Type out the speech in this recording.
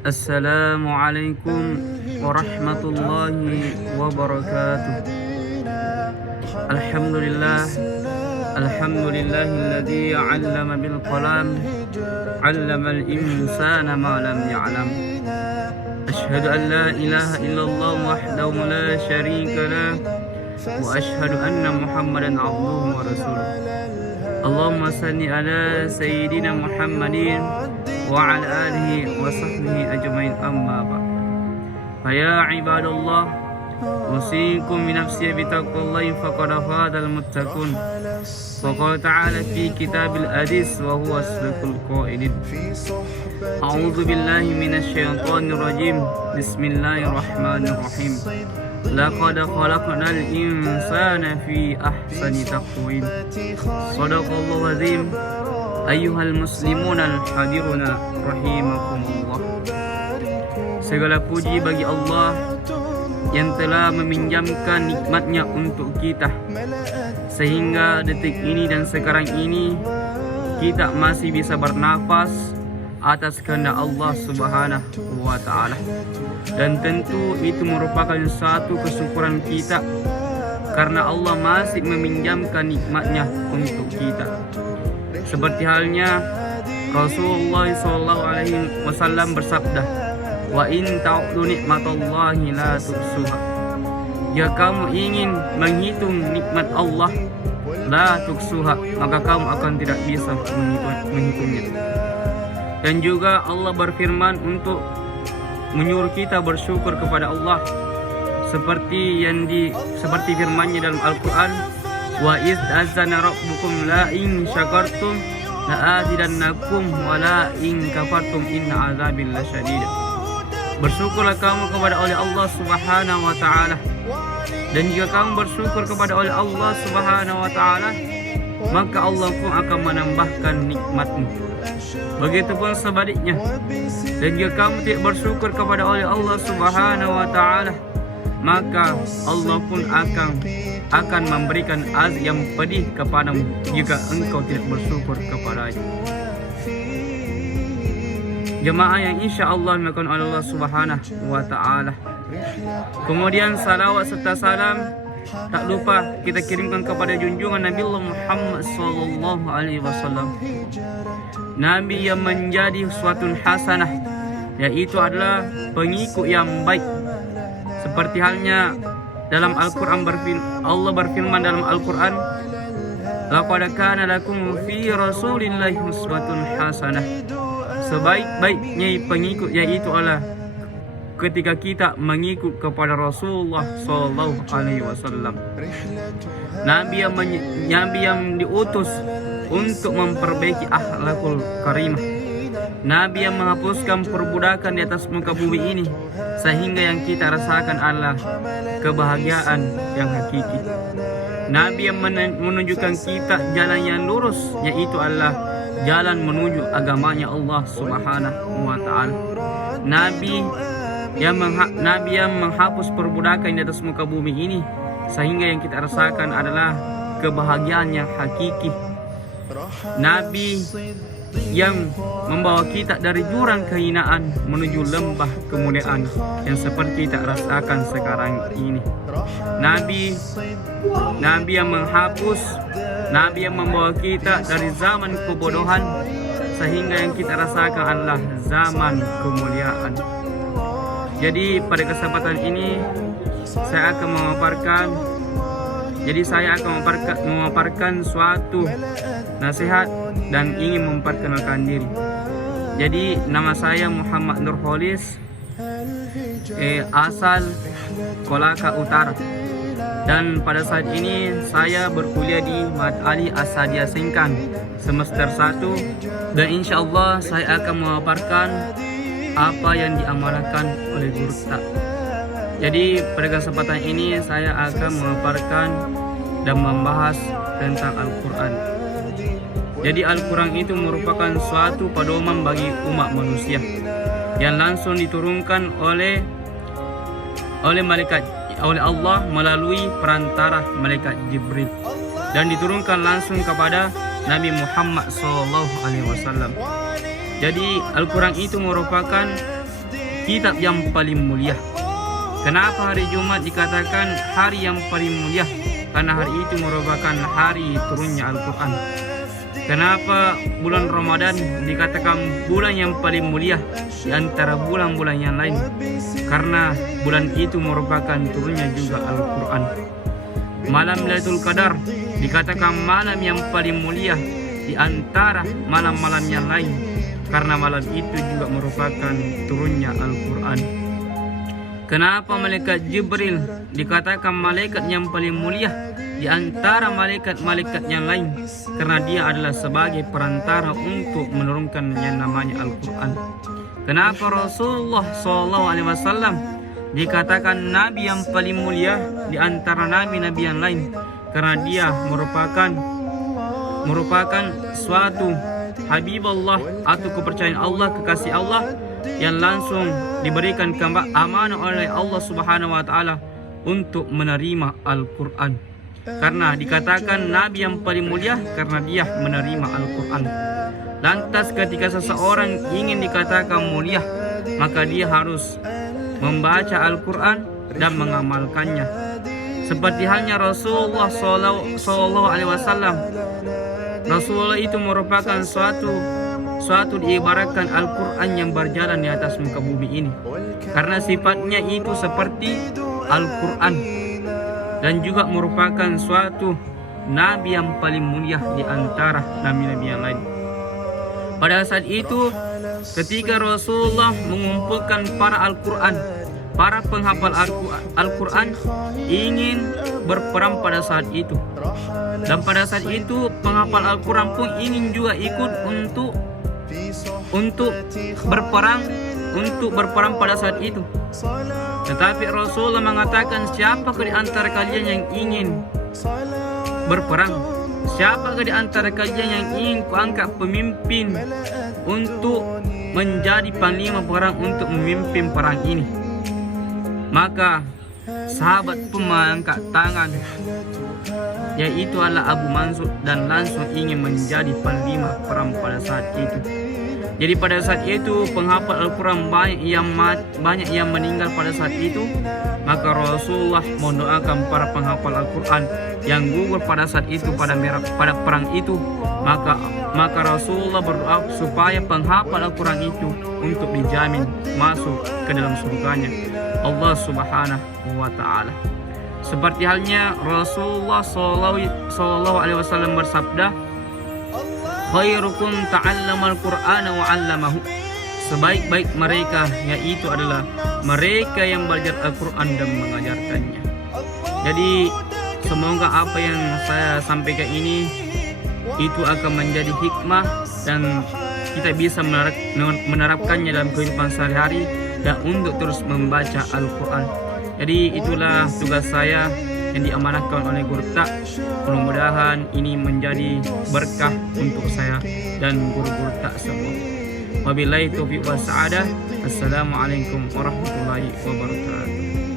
Assalamualaikum warahmatullahi wabarakatuh. Alhamdulillah, alhamdulillahilladzi 'allama bil qalam, 'allamal insana ma lam ya'lam. Asyhadu an la ilaha illallah wahdahu la syarika lah wa asyhadu anna Muhammadan 'abduhu wa rasuluh. Allahumma salli ala sayyidina Muhammadin wa ala alihi wa sahbihi ajmain, amma ba'd. Faya ibadallah, usikum bi nafsi bi taqwallahi faqad fadal muttaqun. Wa qala ta'ala fi kitabil hadis wa huwa asdaqul qailin. A'udzu billahi minasy syaithanir rajim. Bismillahirrahmanirrahim. Laqad khalaqnal insana fi ahsani taqwim. Shadaqallahu azim. Ayyuhal muslimun al-hadiruna rahimakumullah. Segala puji bagi Allah yang telah meminjamkan nikmatnya untuk kita, sehingga detik ini dan sekarang ini kita masih bisa bernafas atas kehendak Allah Subhanahu wa ta'ala. Dan tentu itu merupakan satu kesyukuran kita karena Allah masih meminjamkan nikmatnya untuk kita. Seperti halnya Rasulullah SAW bersabda, wa in ta'udu nikmatallahi la tuhsuha. Jika kamu ingin menghitung nikmat Allah, la tuhsuha, maka kamu akan tidak bisa menghitungnya. Dan juga Allah berfirman untuk menyuruh kita bersyukur kepada Allah, seperti firman-Nya dalam Al-Qur'an, wa iz azana rabbukum la in syakartum la azidannakum wa la in kafartum inna azabil lasyadid. Bersyukurlah kamu kepada oleh Allah Subhanahu wa ta'ala, dan jika kamu bersyukur kepada oleh Allah Subhanahu wa ta'ala, maka Allah pun akan menambahkan nikmatmu. Begitupun sebaliknya, dan jika kamu tidak bersyukur kepada oleh Allah Subhanahu wa ta'ala, maka Allah pun akan memberikan azab yang pedih kepadamu jika engkau tidak bersyukur kepadanya. Jemaah yang insya Allah dimakan oleh Allah Subhanahu wa ta'ala. Kemudian salawat serta salam tak lupa kita kirimkan kepada junjungan Nabi Allah Muhammad sallallahu alaihi wasallam, Nabi yang menjadi uswatun hasanah, yaitu adalah pengikut yang baik. Seperti halnya dalam Al-Quran Allah berfirman dalam Al-Quran, laqad kana lakum fi rasulillahi uswatun hasanah. Sebaik-baiknya pengikut yaitu adalah ketika kita mengikut kepada Rasulullah sallallahu alaihi wasallam, Nabi yang diutus untuk memperbaiki akhlakul karimah, Nabi yang menghapuskan perbudakan di atas muka bumi ini, sehingga yang kita rasakan adalah kebahagiaan yang hakiki. Nabi yang menunjukkan kita jalan yang lurus, yaitu adalah jalan menuju agamanya Allah Subhanahu wa ta'ala. Nabi yang menghapus perbudakan di atas muka bumi ini, sehingga yang kita rasakan adalah kebahagiaan yang hakiki. Nabi yang membawa kita dari jurang kehinaan menuju lembah kemuliaan yang seperti kita rasakan sekarang ini. Nabi yang menghapus, Nabi yang membawa kita dari zaman kebodohan, sehingga yang kita rasakan adalah zaman kemuliaan. Jadi pada kesempatan ini saya akan memaparkan suatu nasihat dan ingin memperkenalkan diri. Jadi nama saya Muhammad Nurholis, asal Kolaka Utara, dan pada saat ini saya berkuliah di Mad Ali Asadia Sengkang semester 1, dan insya Allah saya akan memaparkan apa yang diamalkan oleh guru kita. Jadi pada kesempatan ini saya akan memaparkan dan membahas tentang Al-Quran. Jadi Al-Quran itu merupakan suatu pedoman bagi umat manusia yang langsung diturunkan oleh Allah melalui perantara malaikat Jibril dan diturunkan langsung kepada Nabi Muhammad SAW. Jadi Al-Quran itu merupakan kitab yang paling mulia. Kenapa hari Jumat dikatakan hari yang paling mulia? Karena hari itu merupakan hari turunnya Al-Quran. Kenapa bulan Ramadan dikatakan bulan yang paling mulia di antara bulan-bulan yang lain? Karena bulan itu merupakan turunnya juga Al-Quran. Malam Lailatul Qadar dikatakan malam yang paling mulia di antara malam-malam yang lain, karena malam itu juga merupakan turunnya Al-Quran. Kenapa malaikat Jibril dikatakan malaikat yang paling mulia di antara malaikat-malaikat yang lain? Karena dia adalah sebagai perantara untuk menurunkan yang namanya Al-Quran. Kenapa Rasulullah SAW dikatakan nabi yang paling mulia di antara nabi-nabi yang lain? Karena dia merupakan suatu Habibullah atau kepercayaan Allah, kekasih Allah yang langsung diberikan amanah oleh Allah Subhanahu wa taala untuk menerima Al-Quran. Karena dikatakan nabi yang paling mulia karena dia menerima Al-Quran. Lantas ketika seseorang ingin dikatakan mulia, maka dia harus membaca Al-Quran dan mengamalkannya. Seperti halnya Rasulullah SAW. Rasulullah itu merupakan suatu diibaratkan Al-Quran yang berjalan di atas muka bumi ini, karena sifatnya itu seperti Al-Quran, dan juga merupakan suatu nabi yang paling mulia di antara nabi-nabi yang lain. Pada saat itu ketika Rasulullah mengumpulkan para Al-Quran, para penghafal Al-Quran ingin berperang pada saat itu. Dan pada saat itu penghafal Al-Quran pun ingin juga ikut untuk berperang pada saat itu. Tetapi Rasulullah mengatakan, siapakah di antara kalian yang ingin berperang? Siapakah di antara kalian yang ingin kuangkat pemimpin untuk menjadi panglima perang untuk memimpin perang ini? Maka sahabat pun mengangkat tangan, yaitu adalah Abu Mansur, dan langsung ingin menjadi panglima perang pada saat itu. Jadi pada saat itu penghafal Al-Quran banyak yang meninggal pada saat itu. Maka Rasulullah mendoakan para penghafal Al-Quran yang gugur pada saat itu pada perang itu. Maka Rasulullah berdoa supaya penghafal Al-Quran itu untuk dijamin masuk ke dalam surganya Allah Subhanahu wa taala. Seperti halnya Rasulullah SAW bersabda, khairukum ta'allamal Qur'ana wa 'allamahu. Sebaik-baik mereka yaitu adalah mereka yang belajar Al-Quran dan mengajarkannya. Jadi semoga apa yang saya sampaikan ini itu akan menjadi hikmah dan kita bisa menerapkannya dalam kehidupan sehari-hari dan untuk terus membaca Al-Quran. Jadi itulah tugas saya yang diamanahkan oleh Guru Tak. Mudah-mudahan ini menjadi berkah untuk saya dan guru-guru Tak semua. Wabillahi taufiq wa sa'adah. Assalamualaikum warahmatullahi wabarakatuh.